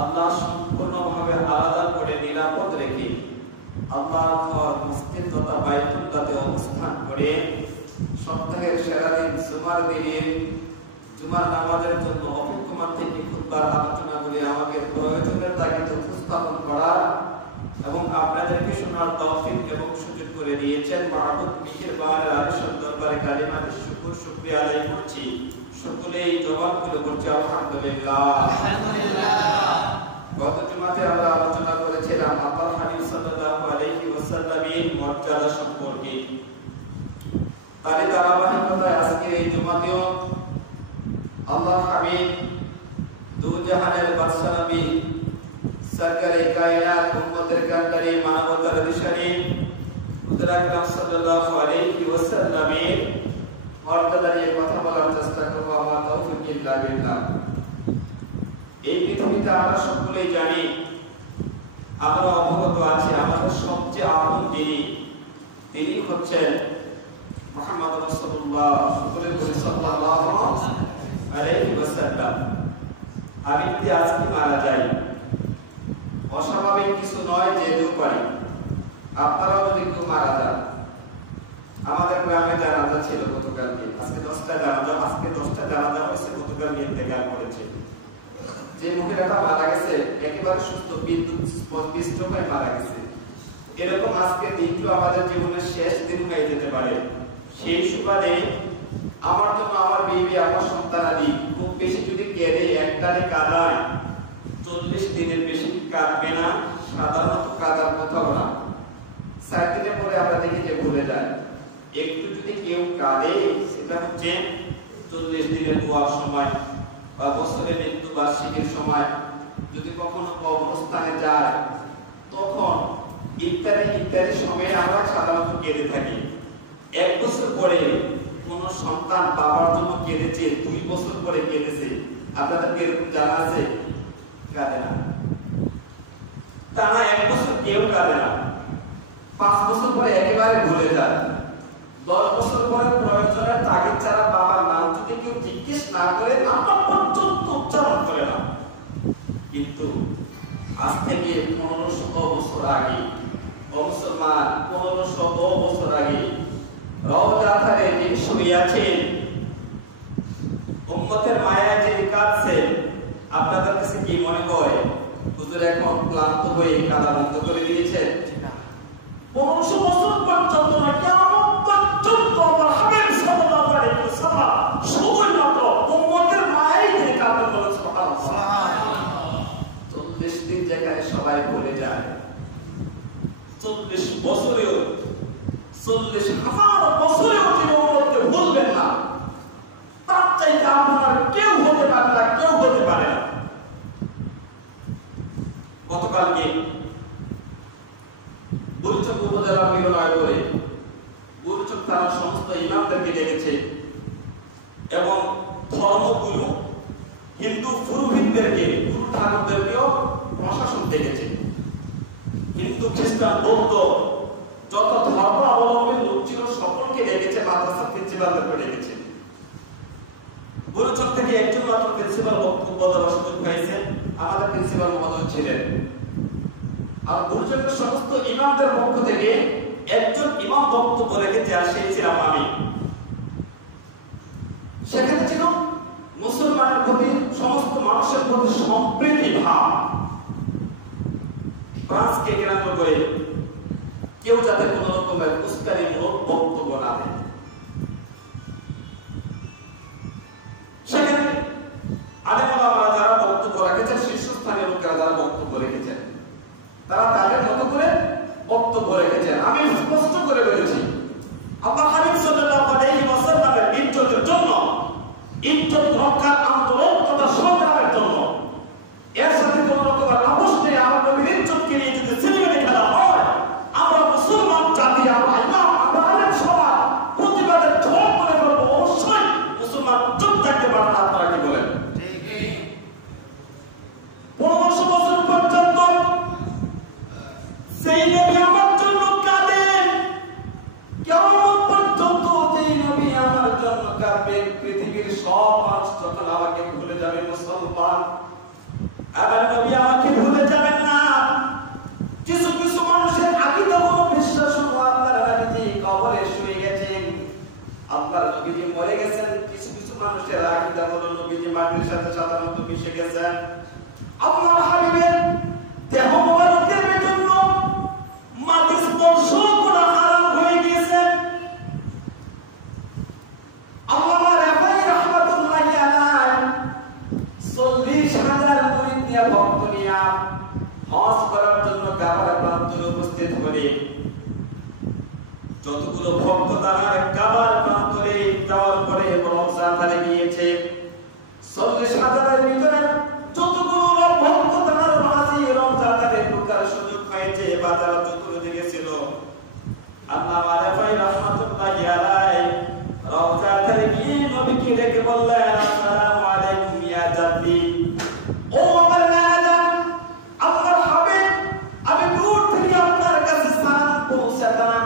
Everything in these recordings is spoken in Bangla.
আল্লাহ সম্পূর্ণভাবে আলাদা করে নিরাপদ রেখে আল্লাহর ঘর মসজিদ তথা বাইতুল্লাহতে অবস্থান করে সপ্তাহের সেরা দিন জুমার দিনে জুমার নামাজের জন্য অপেক্ষমান থেকে খুতবার আলোচনাগুলি আমাকে প্রয়োজনের তাগিদে উপস্থাপন করা এবং আপনাদেরকে শোনার তৌফিক এবং সুযোগ করে দিয়েছেন মাহবুব মেহেরবানের আরশের দরবারে কালিমাতে শুকরিয়া আদায় করছি। সকলেই জবানগুলো করছি আলহামদুলিল্লাহ। গত জুমাতে আমরা আলোচনা করেছিলাম আল্লাহর হাবিব সাল্লাল্লাহু আলাইহি ওয়াসাল্লামের মর্যাদা সম্পর্কে। তারই ধারাবাহিকতায় আজকে এই জুমাতেও আল্লাহর হাবিব দু জাহানের বাদশা নবী সরকারে কায়নাত উম্মতের কান্ডারি মানবতার দিশারি হুজুর আকরাম সাল্লাল্লাহু আলাইহি ওয়াসাল্লামের মর্যাদা নিয়ে কথা বলার চেষ্টা করব। আমার তৌফিক ইল্লা বিল্লাহ। এই পৃথিবীতে আমরা সকলেই জানি, আমরা অবগত আছি, আমাদের সবচেয়ে আপন তিনি হচ্ছেন মুহাম্মদ রাসূলুল্লাহ সাল্লাল্লাহু আলাইহি ওয়াসাল্লাম। আমি যদি আজকে মারা যাই, অস্বাভাবিক কিছু নয়, যেতেও পারি। আপনারাও যদি কেউ মারা যান, আমাদের গ্রামে জানাজা ছিল গতকালকে, আজকে 10টা জানাজা হয়েছে, গতকাল ইন্তেকাল করেছে। যে মহিলাটা মারা গেছে একেবারে সুস্থ, বিদ্যুৎ হয়ে মারা গেছে। এরকম আজকে দিনটা আমাদের জীবনের শেষ দিন হয়ে যেতে পারে। সেই সুবাদে আমার জন্য আমার বিবি, আমার সন্তানাদি খুব বেশি যদি কেঁদে একটানে কাঁদায়, 40 দিনের বেশি কাঁদবে না, সাধারণত কাঁদার কোথাও না। 4 দিনের পরে আমরা দেখি যে ভুলে যায়। একটু যদি কেউ কাঁদে, সেটা হচ্ছে 40 দিনের দোয়ার সময় বা বছরের মৃত্যু বার্ষিকীর সময়, যদি কখনো কবরস্থানে যায়, তখন ইত্যাদি সময়ে আমরা সাধারণত কেঁদে থাকি। 1 বছর পরে কোন সন্তান বাবার জন্য কেঁদেছে, 2 বছর পরে কেঁদেছে, আপনাদের এরকম জানা আছে? কাঁদে না। টানা 1 বছর কেউ কাঁদে না। 5 বছর পরে একেবারে ভুলে যায়। 10 বছর পরে প্রয়োজনের তাগিদ ছাড়া বাবার নাম যদি কেউ জিজ্ঞেস না করে, নামটা পর্যন্ত উচ্চারণ করে না। কিন্তু আজ থেকে 1500 বছর আগে, মুসলমান 1500 বছর আগে রওজা ধারে যিনি শুয়ে আছেন, উম্মতের মায়া যিনি কাঁদছেন, আপনাদের কাছে কি মনে হয় হুজুর এখন ক্লান্ত হয়ে কাঁদা বন্ধ করে দিয়েছেন? 1500 বছর পর্যন্ত না, কিয়ামত পর্যন্ত আমার হাবিব সাল্লাল্লাহু আলাইহি ওয়াসাল্লাম শুধুমাত্র উম্মতের মায়াই তিনি কাঁদতেন। বলেন সুবহানাল্লাহ। 40 দিন যেখানে সবাই ভুলে যায়, 40 বছরেও 40,000 বছরেও তিনি উম্মতকে ভুলবেন না। তার চাইতে আপনার কেউ হতে পারে না, কেউ হতে পারে না। গতকালকে বুরুচক উপজেলা মিলনায়তনে বুরুচক থানার সমস্ত ইমামদেরকে ডেকেছে এবং ধর্মগুরু হিন্দু পুরোহিতদেরকে, গুরু ঠাকুরদেরকেও প্রশাসন ডেকেছে। হিন্দু, খ্রিস্টান, বৌদ্ধ যত ধর্ম অবলম্বী লোক ছিল সকলকে ডেকেছে, মাদ্রাসার প্রিন্সিপালদেরকে ডেকেছে। বুরুচক থেকে একজন মাত্র প্রিন্সিপাল বক্তব্য দেওয়ার সুযোগ পেয়েছে, আমাদের প্রিন্সিপাল মহোদয় ছিলেন। আর বুরুচকের সমস্ত ইমামদের পক্ষ থেকে একজন ইমাম বক্তব্য রেখেছে, আর সেই ছিলাম আমি। সেখানে ছিল মুসলমানের প্রতি, সমস্ত মানুষের প্রতি সম্প্রীতি ভাব। ফ্রান্সকে কেন্দ্র করে কেউ যাতে কোন রকমের উস্কানিমূলক বক্তব্য না দেয়। সেখানে আলেম ওলামারা যারা বক্তব্য রেখেছেন, শীর্ষস্থানীয় লোকেরা যারা বক্তব্য রেখেছেন, তারা তাদের মতো করে বক্তব্য রেখেছেন। আমি স্পষ্ট করে বলেছি, আল্লাহ হাবিব সাল্লাল্লাহু আলাইহি ওয়াসাল্লামের ইজ্জতের জন্য, ইজ্জত রক্ষার আন্দোলন তথা সংগ্রামের জন্য, এর সাথে কোন রকমের আপোষ নেই। আমার নবীর ইজ্জতকে নিয়ে যদি সিনেমানি খেলা হয়, আমরা মুসলমান জাতি, আমরা ইমাম, আমরা আলেম সমাজ প্রতিবাদের ঝড় করে বলবো, অবশ্যই মুসলমান চুপ থাকতে পারে না। আপনারা কি বলেন? 1500 বছর পর্যন্ত সেই নবী আমার জন্য কাঁদেন, কিয়ামত পর্যন্ত যেই নবী আমার জন্য কাঁদবেন, পৃথিবীর সব মানুষ যখন আমাকে ভুলে মাটির সাথে সাধারণত মিশে গেছে। আল্লাহর হাবিবের দেহ মোবারকের জন্য মাটি স্পর্শ করা হারাম হয়ে গিয়েছে। আল্লামা রাফাই রাহমাতুল্লাহি আলাইহি 40,000 মুরিদ নিয়ে ভক্ত নিয়ে হজ করার জন্য কাবার প্রান্তরে উপস্থিত হলে যতগুলো ভক্ত তারা কাবার প্রান্তরে যাওয়ার পরে রওজা ধারে গিয়েছে, 40,000 এর ভিতরে যতগুলো ভক্ত তারা রাজি রওজা ধারে ঢোকার সুযোগ হয়েছে বা তারা যতগুলো দেখেছিল, আল্লামা রাফাই রাহমাতুল্লাহি আলাইহি রওজা ধারে গিয়ে নবীকে ডেকে বললেন, আসসালামু আলাইকুম ইয়া জাদ্দি। ও আমার নানা, আল্লাহর হাবিব, আমি দূর থেকে আপনার কাছে সালাম পৌঁছাতাম।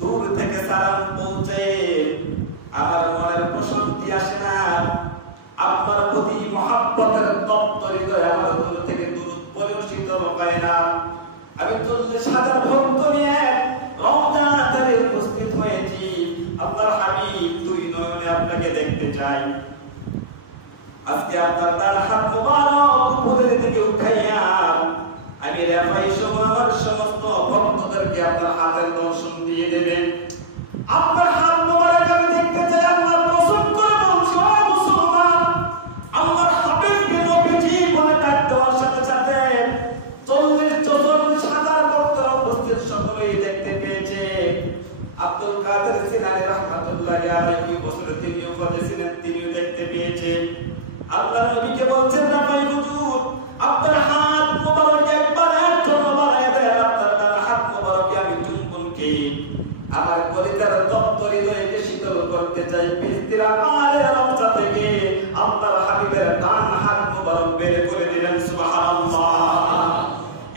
দূর থেকে সালাম পৌঁছে আমার মনের প্রশান্তি আসে না, আপনার প্রতি মহব্বতের তপ্ত হৃদয় আমার দূর থেকে দূরত পরেও শীতল পায় না। আমি 40,000 ভক্ত নিয়ে রওজা ধারে উপস্থিত হয়েছি, আল্লাহর হাবিব দুই নয়নে আপনাকে দেখতে চাই। আজকে আপনার তার হাত মোবারক উপরের দিকে উঠাইয়া আমি রাফাই সহ আমার সমস্ত ভক্তদেরকে আপনার হাতের দর্শন দিয়ে দেবেন। আপনার হাত মোবারক আমি দেখতে চাই। আল্লাহর কসম করে বলছি, ও মুসলমান, আল্লাহর হাবিবকে নবীজি বলে ডাক দেওয়ার সাথে সাথে 40,000 ভক্তরা উপস্থিত সকলেই দেখতে পেয়েছে। আব্দুল কাদের সিলানি রাহমাতুল্লাহি আলাইহি বছরে তিনিও উপস্থিত ছিলেন, তিনিও দেখতে পেয়েছে। আল্লাহ নবীকে বলছেন, রাফাই হুজুর, আপনার হাত মোবারক একবার জন্য বাড়ায় দেন, আপনার ডান হাত মোবারকে আমি চুম্বন খেয়ে আমার কলিজার তপ্ত হৃদয়কে শীতল করতে চাই। বিস্তিরা পাহাড়ের রওজা থেকে আপনার হাবিবের ডান হাত মোবারক বের করে দিলেন। সুবহানাল্লাহ।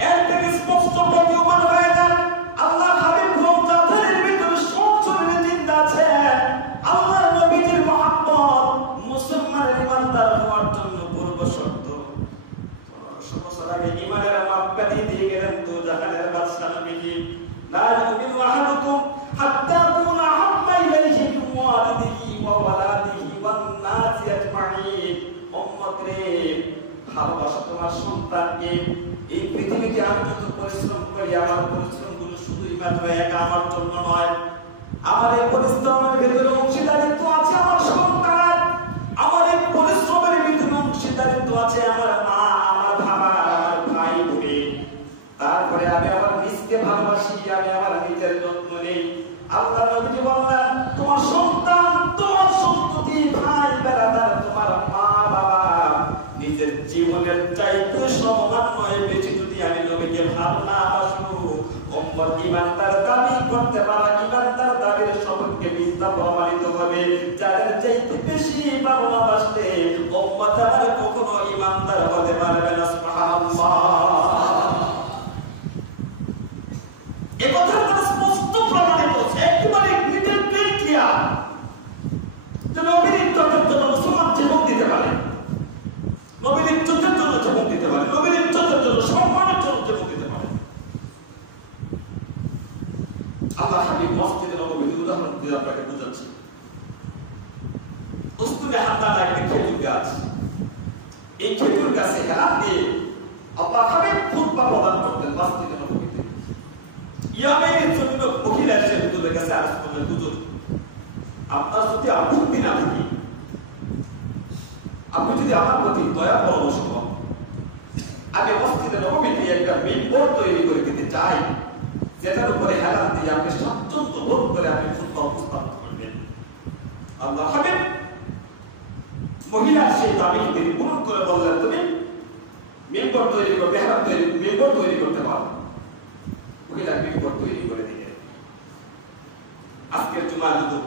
এর থেকে স্পষ্ট প্রতীয়মান হয়ে যায় আল্লাহর হাবিব রওজা ধারের ভিতরে সশরীরে জিন্দা আছে। আল্লাহর নবীজির মহব্বত মুসলমানের ইমানদার হওয়ার জন্য পূর্ব শর্ত। সমস্ত আগে ইমানের মাপকাঠি দিয়ে গেলেন তো জাহানের বাদশা নবীজি, লা ইউমিনু আহাদুকুম হাত্তা কুনা হাব্বা ইলাইহি মিন ওয়ালিদিহি ওয়া ওয়ালাদিহি ওয়ান নাসি আজমাইন। উম্মত রে, ভালোবাসা তোমার সন্তানকে। এই পৃথিবীতে আমি যত পরিশ্রম করি, আমার পরিশ্রমগুলো শুধুই মাত্র একা আমার জন্য নয়, আমার এই পরিশ্রমের ভিতরে অংশীদারিত্ব আছে আমার সন্তান, আমার এই পরিশ্রমের ভিতরে অংশীদারিত্ব আছে আমার মা, আমার বাবা, আমার ভাই বোন। তারপরে আমি আমার নিজকে ভালোবাসি, আমি আমার নিজের যত্ন নেই। আল্লাহ নবীজি বললেন, তোমার সন্তান, তোমার সন্ততি, ভাই বেরাদার, তোমার মা বাবা নিজের জীবনের চাইতে সমমান্য বেশি যদি আমি নবীকে ভালো না বাসবো, উম্মত ইমানদার দাবি করতে পারা ইমানদার দাবির সপক্ষে মিথ্যা প্রমাণিত হবে। যাদের চাইতে বেশি ভালো না বাসলে উম্মত আমার কখনো ইমানদার হতে পারবে না। সুবহানাল্লাহ। এই কথার কথা স্পষ্ট প্রমাণিত, একেবারে লিটল ক্লিয়ার, যে নবীর ইজ্জতের জন্য মুসলমান জীবন দিতে পারে, নবীর ইজ্জতের জন্য জীবন দিতে পারে, নবীর ইজ্জতের জন্য সম্মানের জন্য জীবন দিতে পারে। আল্লাহ হাবিব মসজিদে নববীর উদাহরণ দিয়ে আপনাকে বোঝাচ্ছি। উস্তুনে হান্নানা একটা খেজুর গাছ, এই খেজুর গাছে হাত দিয়ে আল্লাহ হাবিব খুতবা প্রদান করতেন মসজিদে নববীতে। ইয়ামেনের জন্য মহিলা এসে হুজুরের কাছে আরজ করলেন, হুজুর, আপনার যদি আপত্তি না থাকে, আপনি যদি আমার প্রতি দয়া পরবশ হন, আমি মসজিদে নববীতে একটা মিম্বর তৈরি করে দিতে চাই, যেটার উপরে হেলান দিয়ে আপনি স্বাচ্ছন্দ্য বোধ করে আপনি খুতবা উপস্থাপন করবেন। আল্লাহ হাবিব মহিলার সেই দাবিকে তিনি পূরণ করে বললেন, তুমি মিম্বর তৈরি করবে, হেলান তৈরি, মিম্বর তৈরি করতে পারো। মহিলা মিম্বর তৈরি করে দিলে আজকের জুমার হুজুর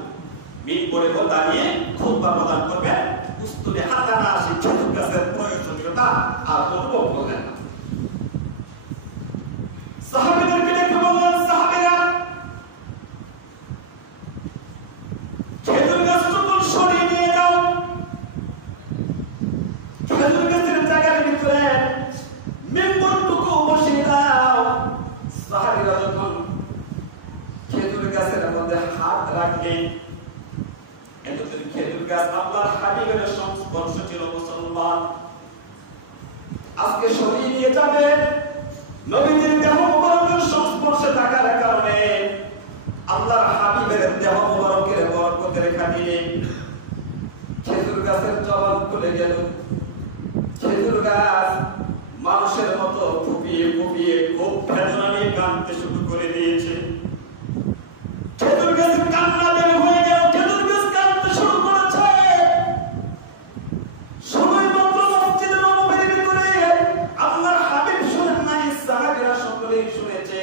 মিম্বরে দাঁড়িয়ে খুতবা প্রদান করবেন। উস্তুনে হান্নানা সেই খেজুর গাছের প্রয়োজনীয়তা আর অনুভব করলেন না। সাহাবীদেরকে দেখে বললেন, সাহাবীরা, খেজুর গাছটুকু সরিয়ে নিয়ে যাও, খেজুর গাছের জায়গার ভিতরে মিম্বরটুকু বসিয়ে দাও। সাহাবীরা যখন খেজুর গাছের মধ্যে হাত রাখলেন, এতদিন খেজুর গাছ আল্লাহর হাবিবের সংস্পর্শ ছিল যাবে নবীজির দেহ মুবারকের সংস্পর্শে থাকার কারণে আল্লাহর হাবিবের দেহ মুবারকের বরকতের খাতিরে খেজুর গাছের জবান খুলে গেল। খেজুর গাছ মানুষের মতো ফুপিয়ে ফুপিয়ে খুব বেদনা নিয়ে কাঁদতে শুরু করে দিয়েছে। খেজুর গাছ কান্না বের হয়ে গেল, খেজুর গাছ কাঁদতে শুরু করেছে। সময় মতো মসজিদের নববীর ভিতরে আল্লাহর হাবিব শুনেন নাই, সাহাবীরা সকলেই শুনেছে।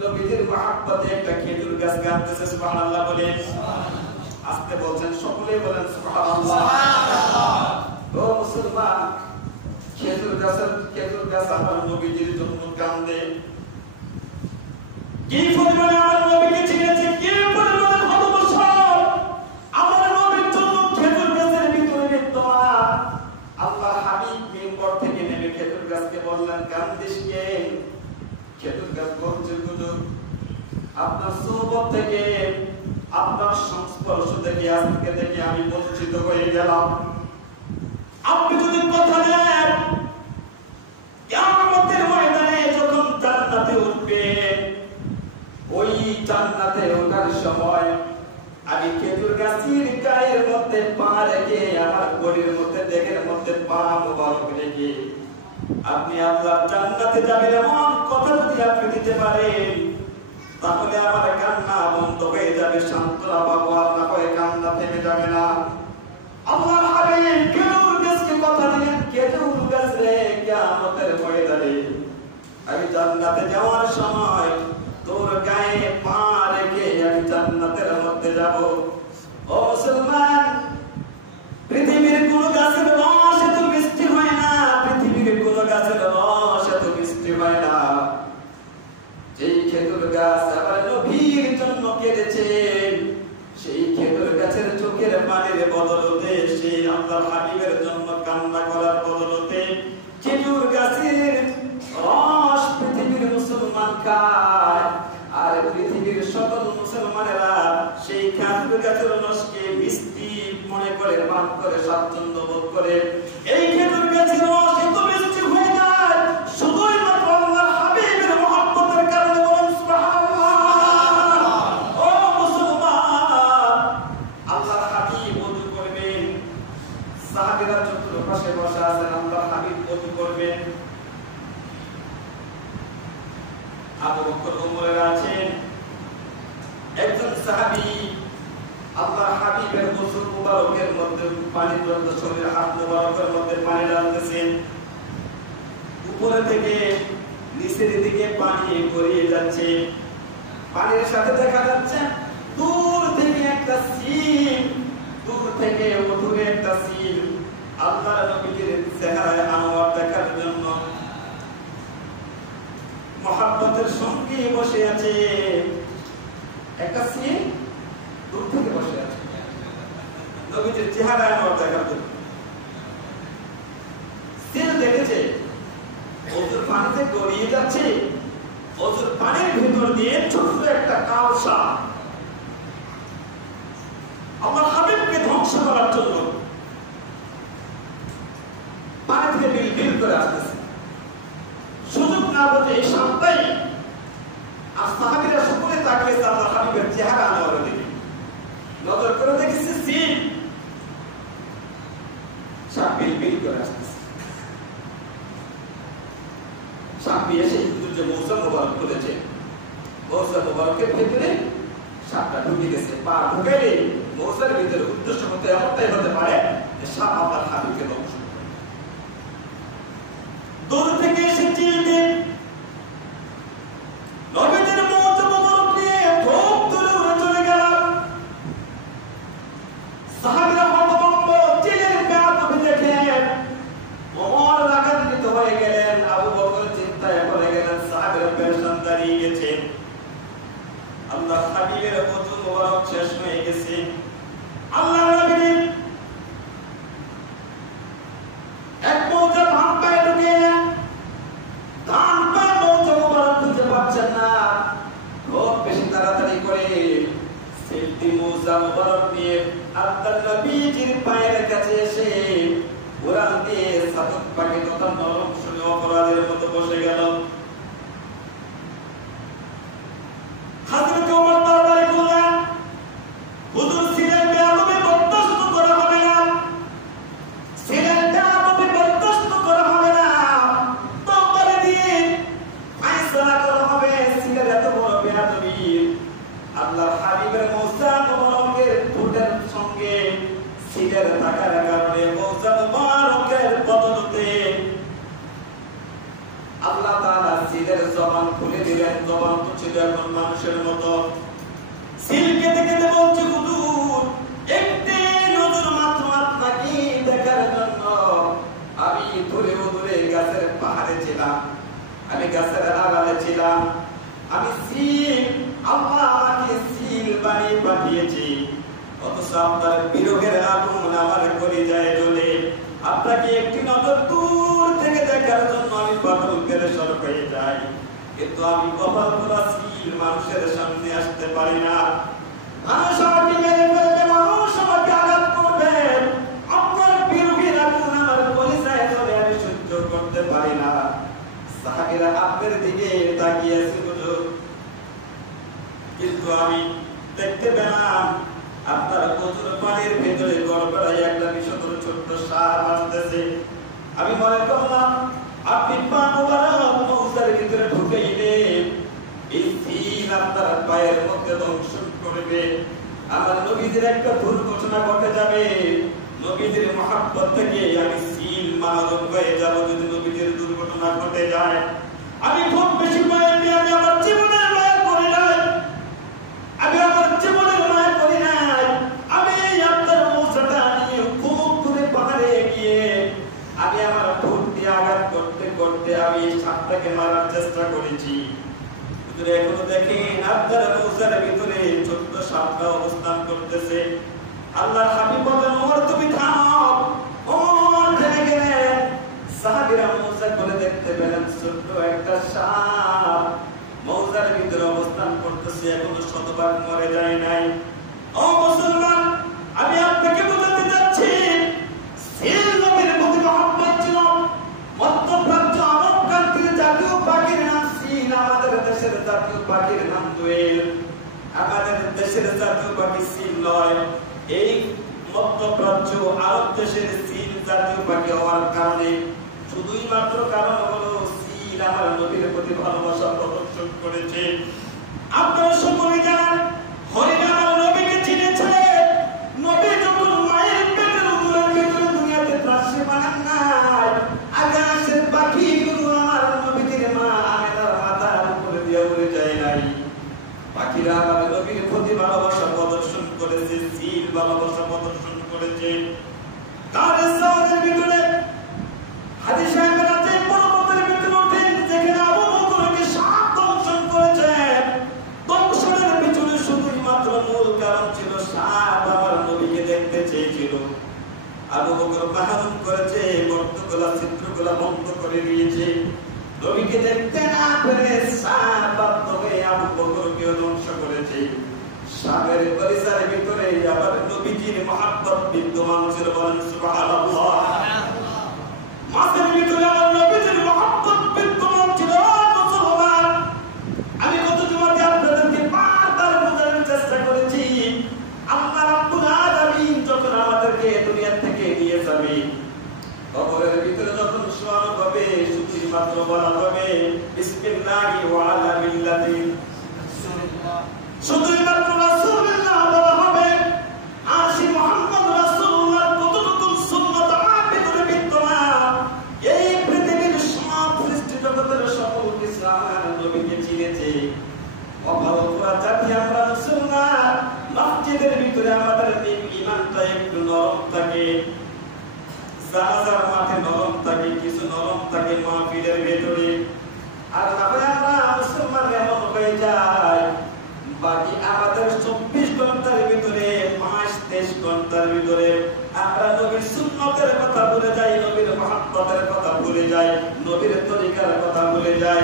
নবীজির মহব্বতে একটা খেজুর গাছ কাঁদতেছে, সুবহানাল্লাহ বলেন। আস্তে বলছেন, সকলেই বলেন সুবহানাল্লাহ। ও মুসলমান, খেজুর গাছ আমার নবীজির জন্য কান্দে। কি পরিমাণে আমার নবীকে চিনেছে, কি পরিমাণে ভালোবাসা আমার নবীর জন্য খেজুর গাছের ভিতরে বিদ্যমান। আল্লাহ হাবিব মিম্বর থেকে নেমে খেজুর গাছকে বললেন, কান্দিস কে? খেজুর গাছ বলছে, হুজুর আপনার সোহবত থেকে, আপনার সংস্পর্শ থেকে আজকে থেকে আমি বঞ্চিত হয়ে গেলাম। আপনি যদি কথা দেন কিয়ামতের ময়দানে যখন জান্নাতে উঠবেন, ওই জান্নাতে ওঠার সময় আমি খেজুর গাছের গায়ের মধ্যে পা রেখে, আমার গলির মধ্যে দেহের মধ্যে পা মোবারক রেখে আপনি আল্লাহর জান্নাতে যাবেন এমন কথা যদি আপনি দিতে পারেন, তাহলে আমার কান্না বন্ধ হয়ে যাবে, সান্ত্বনা পাবো, আর না হয় কান্না থেমে যাবে না। আল্লাহর হাবিব খেজুর গাছকে কথা দিলেন, খেজুর গাছ রে, কিয়ামতের ময়দানে আমি জান্নাতে যাওয়ার সময় তোর গায়ে পা রেখে আমি জান্নাতের মধ্যে যাব। ও মুসলমান, পৃথিবীর কোন গাছের রস এত মিষ্টি হয় না, পৃথিবীর কোন গাছের রস এত মিষ্টি হয় না। যেই খেজুর গাছ আবার নবীর জন্য কেঁদেছে, সেই খেজুর গাছের চোখের পানির বদলতে, সেই আল্লাহর হাবিবের জন্য কান্না করার বদলতে খেজুর গাছের রস পৃথিবীর মুসলমান খায়, আর পৃথিবীর সকল মুসলমানেরা সেই খেজুর গাছের রসকে মিষ্টি মনে করে, পান করে, স্বাচ্ছন্দ্য বোধ করে। এই খেজুর গাছের রস এত মিষ্টি হয়ে যায় শুধুই মাত্র আল্লাহর হাবিবের মহব্বতের কারণে। বলুন সুবহানাল্লাহ। ও মুসলমান, আল্লাহর হাবিব ওযু করবেন, সাহাবীরা চতুর্পাশে বসে আছেন, আল্লাহর হাবিব ওযু করবেন, আবু বকর ওমরের আছেন। একজন সাহাবী আল্লাহর হাবিবের ওযু মুবারকের মধ্যে পানি ঢালতে, শরীর হাত মুবারকের মধ্যে পানি ঢালতেছেন। উপরে থেকে নিচের দিকে পানি গড়িয়ে যাচ্ছে, পানির সাথে দেখা যাচ্ছে দূর থেকে একটা সিল, দূর থেকে দূরে একটা সিল। আল্লাহর নবীর চেহারায় আনোয়ার দেখার জন্য মহব্বতের সঙ্গে বসে আছে একটা সিল, দূর থেকে বসে আছে নবীজির চেহারায় আনোয়ার দেখার জন্য। সিল দেখেছে ওজুর পানিতে গড়িয়ে যাচ্ছে, ওজুর পানির ভিতর দিয়ে ছোট্ট একটা কালসা আমার হাবিবকে ধ্বংস করার জন্য পানি থেকে বিল বিল করে আসতেছে। সুযোগ না বলতে এই সামটাই, আর সাহাবীরা সকলে তাকিয়েছে আল্লাহর হাবিবের চেহারা আনোয়ারের দিকে, নজর করে দেখেছে সিল সাপ বিল বিল করে আসতেছে। সাপটি এসে যে মৌসা মোবারক খুলেছে, মৌসা মোবারকের ভিতরে সাপটা ঢুকে গেছে। পা ঢুকাইলে মৌসার ভিতরে উদ্দেশ্য হতে এমনটাই হতে পারে যে সাপ আমার হাবিবকে ধ্বংস। দূর থেকে এসে চিলতে নবীজির মৌসা মোবারক নিয়ে খুব দূরে উড়ে চলে গেল। সাহাবীরা হতভম্ব, চিলের বেয়াদবি দেখে ওমর রাগান্বিত হয়ে গেলেন, আবু বকর চিন্তায় পড়ে গেলেন, সাহাবীরা পেরেশান দাঁড়িয়ে গেছে। আল্লাহর হাবিবের ওযু মোবারক শেষ হয়ে গেছে। আল্লাহর নবী এক মৌজা ধান পায়ে ঢুকে, ধান পায়ে মৌজা মোবারক খুঁজে পাচ্ছেন না, খুব বেশি তাড়াতাড়ি করে সেলটি মৌজা মোবারক নিয়ে আল্লাহর নবীজির পায়ের কাছে এসে কোরআন দিয়ে সাদত পাকে তথা নরম শুনে অপরাধের আল্লাহ তাআলা সিলের জবান খুলে দিলেন। জবান তো ছিল এখন মানুষের মতো। সিল কেটে কেটে বলছে, হুজুর একটি নজর মাত্র আপনাকে দেখার জন্য আমি দূরে দূরে গাছের পাহাড়ে ছিলাম, আমি গাছের আড়ালে ছিলাম, আমি সিল, আল্লাহ আমাকে সিল বানিয়ে পাঠিয়েছি। অথচ আপনার বিরোধের আগুন আমার কলিজায় জ্বলে, আপনাকে একটি নজর দূর থেকে দেখার জন্য আমি পাগল পেরেশান হয়ে যাই। কিন্তু আমি কপাল পোড়া সিল, মানুষের সামনে আসতে পারি না। মানুষ আমাকে মেরে ফেলবে, মানুষ আমাকে আঘাত করবে, আপনার বিরোধের আগুন আমার কলিজায় জ্বলে, আমি সহ্য করতে পারি না। সাহাবীরা আপনার দিকে তাকিয়েছে হুজুর, কিন্তু আমি দেখতে পেলাম আপনার কচুর পানির ভেতরে গড়গড়ায় একটা বিষধর ছোট্ট সাপ আসতেছে। আমি মনে করলাম আপনি পা মোবারক মৌজার ভিতরে ঢুকে গেলে এই সিল আপনার পায়ের মধ্যে দংশন করবে। আমার নবীদের একটা দুর্ঘটনা ঘটে যাবে, নবীদের মহাব্বত থেকে আমি সিল মাহরুম হয়ে যাব। যদি নবীদের দুর্ঘটনা ঘটে যায়, আমি খুব বেশি মায়া নিয়ে আমি আমার জীবনের মায়া করি নাই, আমি আমার জীবনের মায়া করি নাই। আমি আপনার মৌজাটা নিয়ে খুব দূরে পাহাড়ে গিয়ে আমি আমার ঠোঁট দিয়ে আঘাত করতে করতে আমি সাপটাকে মারার চেষ্টা করেছি। এখনো দেখেন আপনার মৌজার ভিতরে ছোট্ট সাপটা অবস্থান করতেছে। আল্লাহর হাবিব বলেন, ওমর তুমি থামো। ওমর থেমে গেলেন। সাহাবীরা মৌজা করে দেখতে পেলেন ছোট্ট একটা সাপ মৌজার ভিতরে অবস্থান করতেছে, এখনো শতভাগ মরে যায় নাই। ও মুসলমান, আমি আপনাকে বোঝাতে যাচ্ছি, সিল নবীর প্রতি মহব্বত ছিল। মধ্যপ্রাচ্য আরব কান্ট্রির জাতীয় পাখির নাম সিল, আমাদের দেশের জাতীয় পাখির নাম দোয়েল। আমাদের দেশের জাতীয় পাখি সিল নয়। এই মধ্যপ্রাচ্য আরব দেশের সিল জাতীয় পাখি হওয়ার কারণে শুধুই মাত্র কারণ হলো সিল আমার নবীর প্রতি ভালোবাসা প্রদর্শন করেছে। আপনারা সকলে জানেন, হরিণ আমার নবীকে চিনেছে। নবী যখন মায়ের পেটের উদরের ভিতরে দুনিয়াতে ত্রাসে বানান নাই, আকাশের পাখিগুলো আমার নবীর মা আমেনার মাথার উপরে দিয়ে উড়ে যায় নাই। পাখিরা আমার নবীর প্রতি ভালোবাসা প্রদর্শন করেছে, সিল ভালোবাসা প্রদর্শন করেছে। তার সাথে ভিতরে হাদিস সাহেবরা যে পর্বতের ভিতরে ওঠেন, যেখানে আবু বকরকে সাপ দংশন করেছে, দংশনের পিছনে শুধুই মাত্র মূল কারণ ছিল সাপ আমার নবীকে দেখতে চেয়েছিল। আবু বকর বাহন করেছে, গর্তগুলা চিত্রগুলা বন্ধ করে দিয়েছে। নবীকে দেখতে না পেরে সাপ বাধ্য হয়ে আবু বকরকে ধ্বংস করেছে। সাপের পরিসরের ভিতরে আবার নবীজির মহব্বত বিদ্যমান ছিল। বলেন সুবহানাল্লাহ। মাছের ভিতরে আমার নবীজির মহব্বত বিদ্যমান ছিল। মুসলমান, আমি কত জমাতে আপনাদেরকে বারবার বোঝানোর চেষ্টা করেছি, আল্লাহ রাব্বুল আলামিন যখন আমাদেরকে দুনিয়া থেকে নিয়ে যাবে, কবরের ভিতরে যখন শোয়ানো হবে, শুধুই মাত্র বলা হবে বিসমিল্লাহি ওয়া আলা মিল্লাতি রাসূলিল্লাহ, শুধুই মাত্র রাসূলুল্লাহ বলা হবে। আর সেই মুহাম্মদ রাসূলুল্লাহর কতটুকু সুন্নাত আমার ভিতরে বিদ্যমান, এই পৃথিবীর সব সৃষ্টি জগতের সকল কিছু আমার নবীকে চিনেছে। অভাবপুরা জাতি আমরা মুসলমান, মসজিদের ভিতরে আমাদের ঈমানটা একটু নরম থাকে, জানাজার মাঠে নরম থাকে, কিছু নরম থাকে মাহফিলের ভেতরে। আর তবে আমরা মুসলমান এমন হয়ে যায়, বাকি আমাদের 24 ঘন্টার ভিতরে 5-23 ঘন্টার ভিতরে আমরা নবীর সুন্নতের কথা ভুলে যাই, নবীর মহব্বতের কথা ভুলে যাই, নবীর তরিকার কথা ভুলে যাই।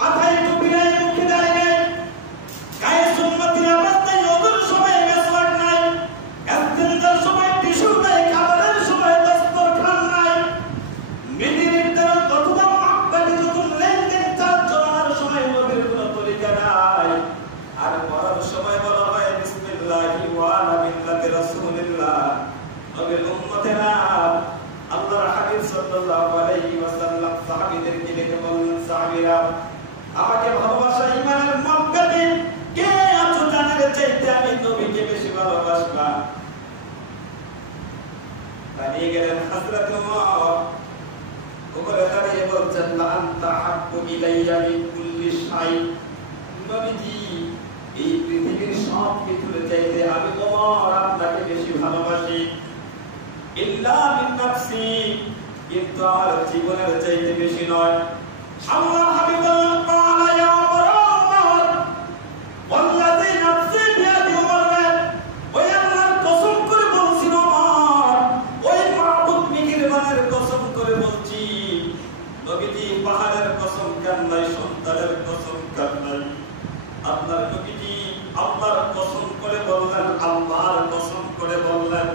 মাথায় টুপি নাই, মুখে দাড়ি নাই, গায়ে সুন্নতি আওয়াজ নাই, ওযুর সময় মেসওয়াক নাই, ইস্তেনজার সময় টিস্যু নাই, খাবারের সময় দস্তরখান নাই, মিনিটের অথবা মাপকাঠি যখন লেনদেন চাল চলার সময় নবীর কোনো তরিকা নাই। আর পড়ার সময় বলা হয় বিসমিল্লাহি ওয়া আলা মিল্লাতি রাসূলিল্লাহ। নবীর উম্মতেরা আল্লাহর হাবিব সাল্লাল্লাহু আলাইহি ওয়াসাল্লাম সাহাবীদেরকে ডেকে বললেন, সাহাবীরা আমাকে ভালোবাসা ঈমানের মাপকাঠি কে আছো জানার চাইতে আমি নবীকে বেশি ভালোবাসবা। দাঁড়িয়ে গেলেন হযরত ওমর। ওমর দাঁড়িয়ে বলছেন, লা আনতা দুনিয়া মিন কুল্লি শাই, নবীজি এই পৃথিবীর সব কিছুর চাইতে আমি ওমর আপনাকে বেশি ভালোবাসি। ইল্লা মিন নাফসি, কিন্তু আমার জীবনের চাইতে বেশি নয়। আল্লাহ হাবিব বলেন ইয়া ওমর, ওয়াল্লাযী নাফসি বিয়াদি, ওমর ওই আল্লাহর কসম করে বলছি ওমর, ওই মাবুদ মিহিরবানের কসম করে বলছি, নবীজি পাহাড়ের কসম কেন নাই, সন্তানের কসম কেন নাই, আপনার নবীজি আল্লাহর কসম করে বললেন, আল্লাহর কসম করে বললেন,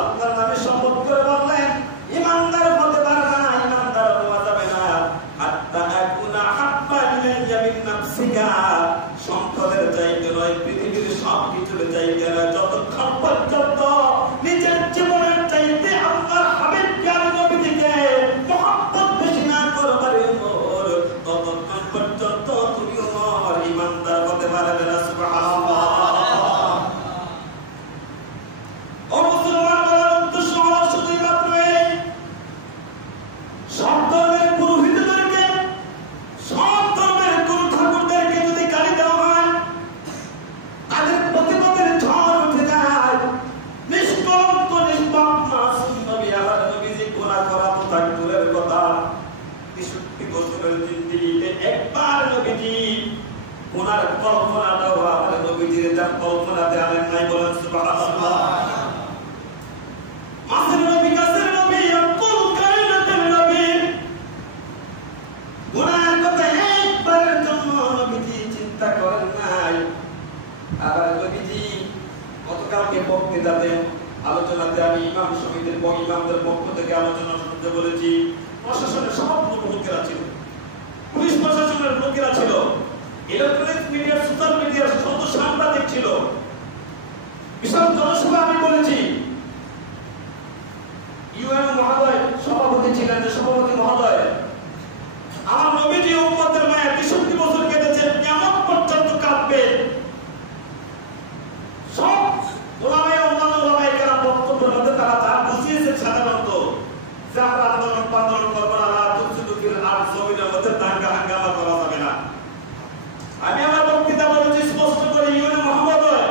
আল্লাহর নামে শপথ করে বললেন, ইমানদার হতে পারবে না, ইমানদার হওয়া যাবে না হাত্তা আকুনা হাব্বা ইলাইয়া মিন নাফসিকা, সম্পদের চাইতে নয়, পৃথিবীর সব কিছুর চাইতে নয়, যতক্ষণ পর্যন্ত নিজের জীবনের চাইতে আল্লাহর হাবিবকে আমি নবীজিকে মহব্বত বেশি না করবার ওমর, ততক্ষণ পর্যন্ত তুমি ওমর ইমানদার হতে পারবে না। সুবহানাল্লাহ। ও মুসলমান, উদ্দেশ্য হলো শুধুই মাত্র এই, সব ধর্মের পুরোহিতদেরকে, সব ধর্মের গুরু ঠাকুরদেরকে যদি গালি দেওয়া হয়, তাদের প্রতিবাদের ঝড় উঠে যায়, নিষ্কলঙ্ক নিষ্পাপ মাসুম নবী আমার নবীজি গুনাহ করা তো তার দূরের কথা, ৬৩ বছরের জিন্দেগিতে একবার নবীজি গুনার কল্পনাটাও আমার নবীজির যা কল্পনাতে আনেন নাই, বলেন সুবহানাল্লাহ। মাসের নবী, কাছের নবী, আকুল কায়নাতের নবী, গুনাহের কথা একবারের জন্য নবীজি চিন্তা করেন নাই। আবার নবীজি গতকালকে বক্তৃতাতে আলোচনাতে আমি ইমাম সমিতির ইমামদের পক্ষ থেকে আলোচনা শুনতে বলেছি, প্রশাসনের সব লোকেরা ছিল, পুলিশ প্রশাসনের লোকেরা ছিল, ইলেকট্রনিক্স মিডিয়া, সোশ্যাল মিডিয়ার শত সাংবাদিক ছিল, বিশাল জনসভা আমি বলেছি। ইউএন মহোদয় সভাপতি ছিলেন, যে সভাপতি মহোদয় আমার নবীজি উম্মতের মায়া ৬৩ বছর কেটেছেন, কিয়ামত পর্যন্ত কাঁদবে। সব ওলামায়ে, অন্যান্য ওলামায়ে কেরাম বক্তব্যের মধ্যে তারা যা বুঝিয়েছেন সাধারণত, যে আমরা আন্দোলন করবো না, আর জমিনের মধ্যে দাঙ্গা হাঙ্গামা করা যাবে না। আমি আমার বক্তৃতা বলেছি স্পষ্ট করে, ইউএন মহোদয়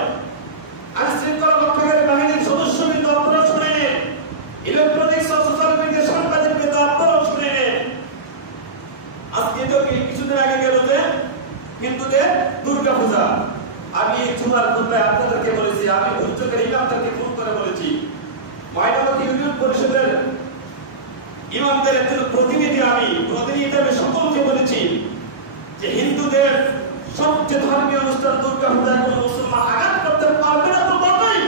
আইন শৃঙ্খলা রক্ষাকারী বাহিনীর সদস্যবৃন্দ আপনারা শুনে নেন, ইলেকট্রনিক্স ও সোশ্যাল মিডিয়া সাংবাদিকবৃন্দ আপনারাও শুনে নেন। আজকে তো কিছুদিন আগে গেল যে হিন্দুদের দুর্গা পূজা, আমি জুমার খুতবায় আপনাদেরকে বলেছি, আমি হুজুরের ইমামদেরকে ফোন করে বলেছি, ময়নামতি ইউনিয়ন পরিষদের ইমামদের একজন প্রতিনিধি হিসেবে সকলকে বলেছি যে হিন্দুদের সবচেয়ে ধর্মীয় অনুষ্ঠান দুর্গা পূজায় কোনো মুসলমান আঘাত করতে পারবে না, তো বটেই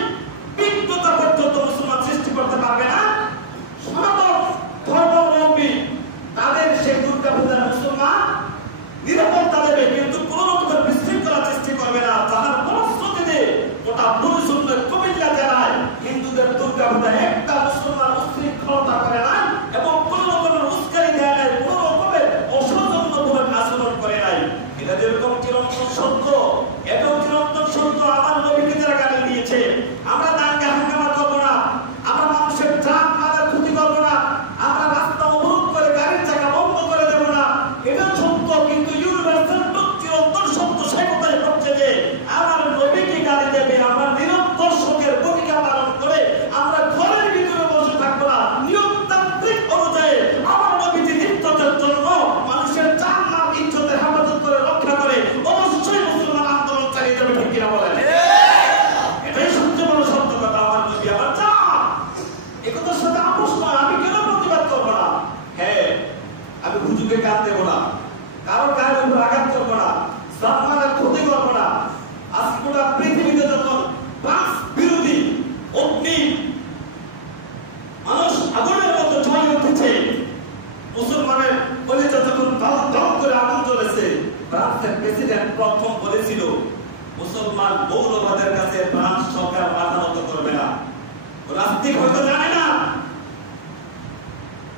বিজ্ঞতা পর্যন্ত মুসলমান সৃষ্টি করতে পারবে না। সনাতন ধর্মাবলম্বী তাদের সেই দুর্গা পূজার মুসলমান নিরাপত্তা দেবে, কিন্তু কোন রকমের বিশৃঙ্খলা সৃষ্টি করবে না। তাহার ফলশ্রুতিতে গোটা পরিসুন্দর কুমিল্লা জেলায় হিন্দুদের দুর্গা পূজায় একটা মুসলমান উশৃঙ্খলতা করে না এবং কোন রকমের উস্কানি দেয় নাই, কোন রকমের অসৌজন্যমূলক আচরণ করে নাই। এটা যেরকম চিরন্তন সত্য, এটাও চিরন্তন সত্য। আমার নবীকে যারা গালি দিয়েছে, আমরা দাঙ্গা হাঙ্গামা করবো না, আমরা মানুষের জান মালের ক্ষতি করবো না, আমরা রাস্তা অবরোধ করে গাড়ির চাকা বন্ধ করে দেবো না, এটা সত্য। কিন্তু ইউনিভার্সাল চিরন্তন সত্য সে কথাই হচ্ছে যে আমার নবীকে গালি দেবে, আমরা নীরব দর্শকের ভূমিকা পালন করে আমরা ঘরের ভিতরে বসে থাকবো না। নিয়মতান্ত্রিক অনুযায়ী আমার নবীজি নিত্যতার জন্য মানুষের জান মাল ইজ্জতের হেফাজত করে রক্ষা করে অবশ্যই মুসলমান আন্দোলন চালিয়ে যাবে, ঠিক কিনা বলেন? এটাই সবচেয়ে বড় সত্য কথা। আমার নবী আমার জান, একথার সাথে আপোষ নয়। আমি কেন প্রতিবাদ করবো না? হ্যাঁ, আমি হুজুরকে কান দেবো না, কারো গায়ের উপর আঘাত করবো না, জানমালের ক্ষতি করবো না। আজকে গোটা পৃথিবীতে যখন ফ্রান্স বিরোধী অগ্নি মানুষ আগুনের মতো জ্বলে উঠেছে, মুসলমানের কলিজা যখন দম করে আগুন জ্বলেছে, ফ্রান্সের প্রেসিডেন্ট প্রথম বলেছিল মুসলমান মৌলবাদের কাছে ফ্রান্স সরকার মাথা নত করবে না। রাজনীতি হয়তো জানে না,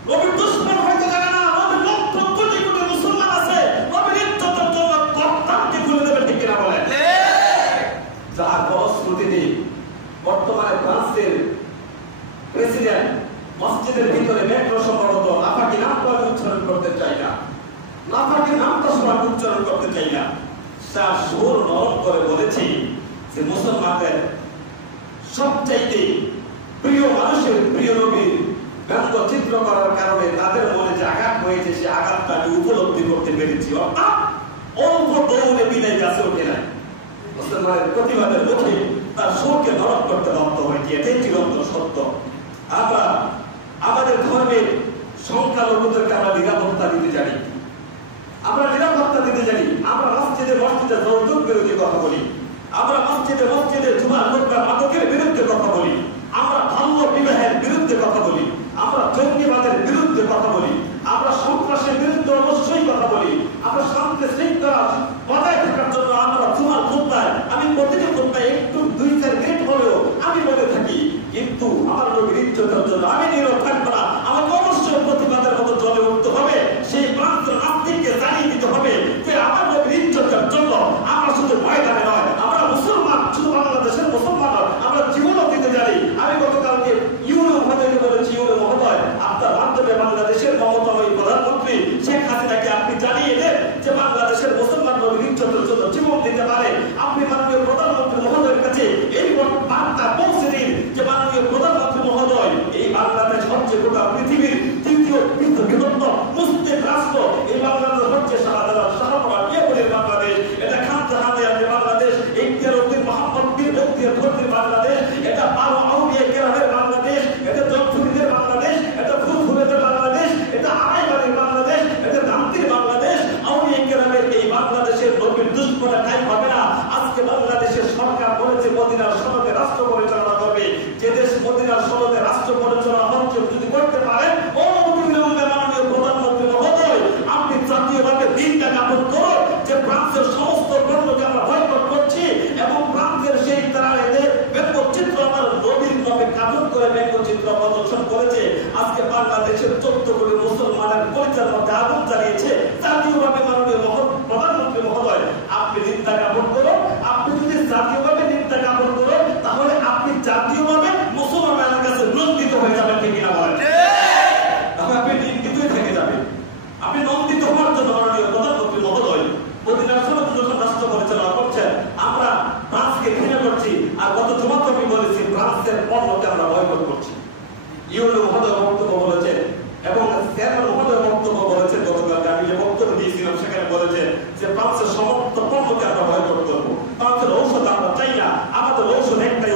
নবীর দুশমন হয়তো জানে না, নবীর লক্ষ কোটি কোটি মুসলমান আছে, নবীর ইজ্জতের জন্য গর্দানকে খুলে দেবে, ঠিক কিনা বলেন? যার ফলশ্রুতিতে বর্তমানে ফ্রান্সের প্রেসিডেন্ট মসজিদের ভিতরে মেট্রো সম্ভবত নাফাকি নামটা উচ্চারণ করতে চাই না, নাফাকি নামটা সময় উচ্চারণ করতে চাই না, তার সুর নরম করে বলেছি যে মুসলমানদের সবচাইতে প্রিয় মানুষের প্রিয় নবীর ব্যঙ্গচিত্র করার কারণে তাদের মনে যে আঘাত হয়েছে সে আঘাতটা আমি উপলব্ধি করতে পেরেছি। অর্থাৎ অল্প দৌড়ে বিদায় গাছে ওঠে না, মুসলমানের প্রতিবাদের মুখে তার সুরকে নরম করতে বাধ্য হয়েছে। এটাই চিরন্তন সত্য। আমরা আমাদের ধর্মের সংখ্যালঘুদেরকে আমরা নিরাপত্তা দিতে জানি, আমরা নিরাপত্তা দিতে জানি। আমরা মসজিদে মসজিদে যৌতুক বিরোধী কথা বলি, আমরা মসজিদে মসজিদে জুমার লোকরা মাদকের বিরুদ্ধে কথা বলি, আমরা বাল্য বিবাহের বিরুদ্ধে কথা বলি, আমরা জঙ্গিবাদের বিরুদ্ধে কথা বলি, আমরা সন্ত্রাসের বিরুদ্ধে অবশ্যই কথা বলি, আমরা শান্তি শৃঙ্খলা বজায় থাকার জন্য আমরা জুমার খুতবায়, আমি প্রতিটি খুতবায় একটু 2-4 মিনিট হলেও আমি বলে থাকি। কিন্তু আমার নবীর ইজ্জতের জন্য আমি নীরব থাকবো না, আমাকে অবশ্যই প্রতিবাদের মতো জ্বলে উঠতে হবে। সেই প্রান্ত নাস্তিককে জানিয়ে দিতে হবে যে আমার নবীর ইজ্জতের জন্য আমরা শুধু ময়দানে নয়, আমরা মুসলমান, শুধু বাংলাদেশের মুসলমান নয়, আমরা জীবনও দিতে জানি। আমি গতকালকে ইউরো মহোদয়কে বলেছি, ইউরো মহোদয় আপনার মাধ্যমে বাংলাদেশের মমতাময়ী প্রধানমন্ত্রী শেখ হাসিনাকে আপনি জানিয়ে দেন যে বাংলাদেশের মুসলমান নবীর ইজ্জতের জন্য জীবন দিতে পারে। আপনি মাননীয় প্রধানমন্ত্রী মহোদয়ের কাছে এই বার্তা পৌঁছে দিন যে মাননীয় প্রধানমন্ত্রী মহোদয়, এই বাংলাদেশ হচ্ছে গোটা পৃথিবীর তৃতীয় বৃহত্তম মুসলিম রাষ্ট্র। এই বাংলাদেশ হচ্ছে শাহজাহানের বাংলাদেশ, এটা খান জাহানের বাংলাদেশ, ইখতিয়ারউদ্দিন মোহাম্মদ বীর বক্তিয়ার খলজির বাংলাদেশ, এটা বারো আউলিয়া কেরামের বাংলাদেশ, এটা জগফুরিদের বাংলাদেশ, এটা ফুলফুলেদের বাংলাদেশ, এটা আড়াইবাড়ির বাংলাদেশ, এটা দান্তির বাংলাদেশ। আউলিয়া কেরামের এই বাংলাদেশের নবীর দুশ্মনে টাইম হবে না। আজকে বাংলাদেশের সরকার বলেছে মদিনার সনদে রাষ্ট্র পরিচালনা করবে। যে দেশ মদিনার সনদে রাষ্ট্র পরিচালনা হচ্ছে যদি করতে পারেন, ও মাননীয় প্রধানমন্ত্রী মহোদয়, আপনি জাতীয়ভাবে দিনটা জ্ঞাপন করো যে ফ্রান্সের সমস্ত পণ্যকে আমরা বয়কট করছি এবং ফ্রান্সের সেই তারা এদের ব্যঙ্গচিত্র আমার নবীর নামে কাজল করে ব্যঙ্গচিত্র প্রদর্শন করেছে। আজকে বাংলাদেশের 14 কোটি মুসলমানের পরিচয়ের মধ্যে আগুন জ্বালিয়েছে। জাতীয়ভাবে মাননীয় প্রধানমন্ত্রী মহোদয়, আপনি নিন্দা জ্ঞাপন করো। আপনি যদি জাতীয়ভাবে নিন্দা জ্ঞাপন করো তাহলে আপনি জাতীয়ভাবে মুসলমানের কাছে নন্দিত হয়ে যাবেন, ঠিক কিনা বলেন? আপনি নিন্দিতই থেকে যাবেন। আপনি নন্দিত হওয়ার জন্য মাননীয় প্রধানমন্ত্রী মহোদয় মদিনার সনদ যখন রাষ্ট্র পরিচালনা করছেন, আমরা ফ্রান্সকে ঘৃণা করছি। আর গত জুমাতে আমি বলেছি ফ্রান্সের পণ্যকে আমরা বয়কট করছি। ইউরো মহোদয় বক্তব্য বলেছেন এবং চেয়ারম্যান মহোদয় বক্তব্য বলেছেন। গতকালকে আমি যে বক্তব্য দিয়েছিলাম সেখানে বলেছেন যে ফ্রান্সের সমস্ত পণ্যকে আমরা বয়কট করবো। ফ্রান্সের ঔষধ আমরা চাই না, আমাদের ঔষধ একটাই,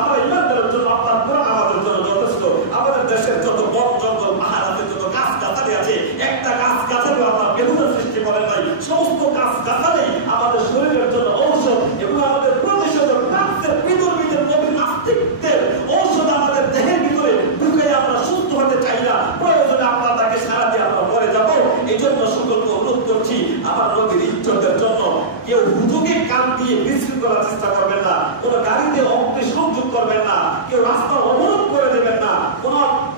আমরা ইমানদারের জন্য আপনার কোরআন আমাদের জন্য যথেষ্ট। আমাদের দেশের যত বন জঙ্গল পাহাড় আছে, যত গাছ গাছালি আছে, একটা গাছ গাছালি আমরা বেহুদা সৃষ্টি করেন নাই। সমস্ত গাছ গাছালি আমাদের শরীরের জন্য ঔষধ এবং আমাদের প্রতিষেধক। ফ্রান্সের বিদর্মীদের নবী নাস্তিকদের ঔষধ আমাদের দেহের ভিতরে ঢুকে আমরা সুস্থ হতে চাই না। প্রয়োজনে আমরা তাকে সারা দিয়ে আমরা মরে যাবো। এই জন্য সকলকে অনুরোধ করছি, আমার নবীর ইজ্জতের জন্য কেউ হুজুগে কান দিয়ে বিশৃঙ্খলা করার চেষ্টা করবেন না, কোন গাড়িতে অগ্নি সংযোগ করবেন না, কেউ রাস্তা অবরোধ করে দেবেন না, কোন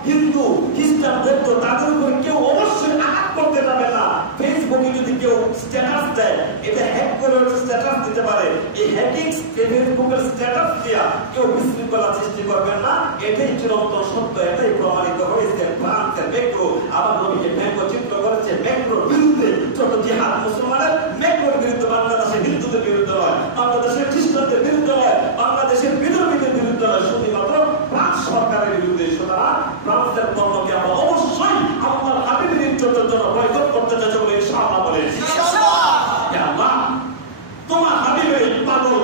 হিন্দু খ্রিস্টান বৌদ্ধ তাদের উপর কেউ অবশ্যই আঘাত করতে যাবেন না। ফেসবুকে যদি কেউ স্ট্যাটাস দেয়, এটা হ্যাক করে স্ট্যাটাস দিতে পারে। এই হ্যাকিং ফেসবুকের স্ট্যাটাস দিয়া কেউ বিশৃঙ্খলা সৃষ্টি করবেন না। এটাই চিরন্তন সত্য, এটাই প্রমাণিত হয়েছে। ফ্রান্সের মেট্রো আমার নবীকে ব্যঙ্গচিত্র করেছে। মেট্রোর বিরুদ্ধে যত জিহাদ মুসলমানের, মেট্রোর বিরুদ্ধে বাংলাদেশের হিন্দুদের বিরুদ্ধে নয়, বাংলাদেশের খ্রিস্টানদের বিরুদ্ধে নয়, বাংলাদেশের বিধর্মীদের বিরুদ্ধে নয়, শুধুমাত্র ফ্রান্স সরকারের বিরুদ্ধে। সুতরাং ফ্রান্সের পণ্যকে আমরা অবশ্যই আল্লাহর হাবিবের ইজ্জতের জন্য বয়কট করতে চাইছে বলে ইনশাআল্লাহ বলে। আল্লাহ তোমার হাবিবের এই পাগল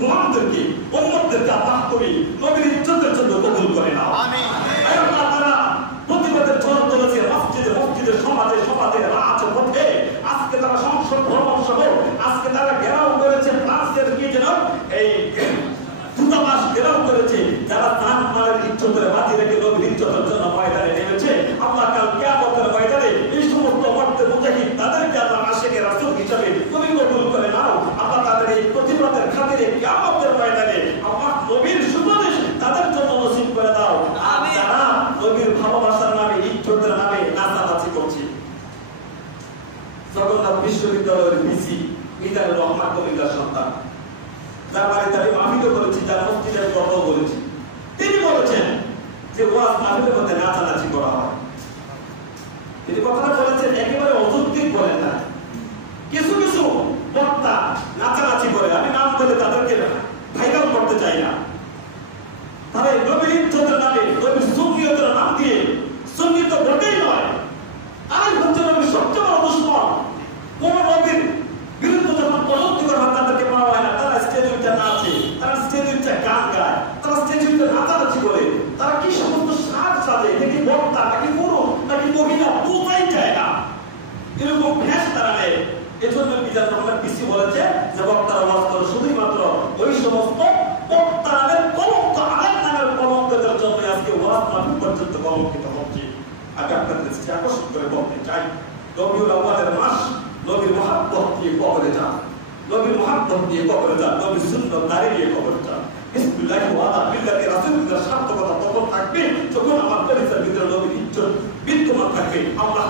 গোলামদেরকে উম্মতদেরকে আল্লাহ করি নবীর ইজ্জতের জন্য কবুল করে নাও। আমিন। আল্লাহ তাআলা প্রতিবাদের ঝড় তুলেছে মসজিদে মসজিদে, সমাজে সমাজে, রাজপথে। আজকে তারা সংসদ ভ্রমণ সহ আজকে তারা ঘেরাও করেছে ফ্রান্সের কি যেন এই দূতাবাস ঘেরাও করেছে। যারা তার মালের ইজ্জতের বাজি রেখে নবীর ইজ্জতের জন্য ময়দানে নেমেছে, আল্লাহ কাল কিয়ামতের ময়দানে এই সমস্ত মর্তে মুজাহিদ তাদেরকে আল্লাহ আশিকে রাসূল হিসেবে তুমি কবুল করে নাও। আল্লাহ তাদের এই প্রতিবাদের খাতিরে কিয়ামতের ময়দানে আল্লাহ নবীর সুপারিশ তাদের জন্য নসিব করে দাও। আর যারা নবীর ভালোবাসার নামে ইজ্জতের নামে নাচানাচি করছে, জগন্নাথ বিশ্ববিদ্যালয়ের ভিসি মিজানুর রহমান কবিতার সন্তান, যার বাড়িতে আমি মাহফিলও করেছি, যার মসজিদের কথাও বলেছি, তিনি বলেছেন যে ওয়াজ মাহফিলের মধ্যে নাচানাচি করা হয়। বক্তা নাকি পুরুষ নাকি মহিলা বোঝাই যায় না, এরকম ভ্যাস তারা নেই। এজন্য মিজান রহমান বিসি বলেছে যে বক্তারা ওয়াজ করে শুধুই মাত্র ওই সমস্ত বক্তাদের কলঙ্ক, আলেম নামের কলঙ্কদের জন্য আজকে ওয়াজ মাহফিল পর্যন্ত কলঙ্কিত হচ্ছে। আমি আপনাদের দৃষ্টি আকর্ষণ করে বলতে চাই, রবিউল আউয়ালের মাস, নবীর মহাব্বত দিয়ে কবরে যান, নবীর মহাব্বত দিয়ে কবরে যান, নবীর সুন্নাত দাঁড়িয়ে কবরে যান। বিসমিল্লাহি ওয়া আলা মিল্লাতি রাসূলিল্লাহ সার্থকতা তখন থাকবে যখন আমার পরিচয়ের ভিতরে নবীর ইজ্জত বিদ্যমান থাকবে। আল্লাহ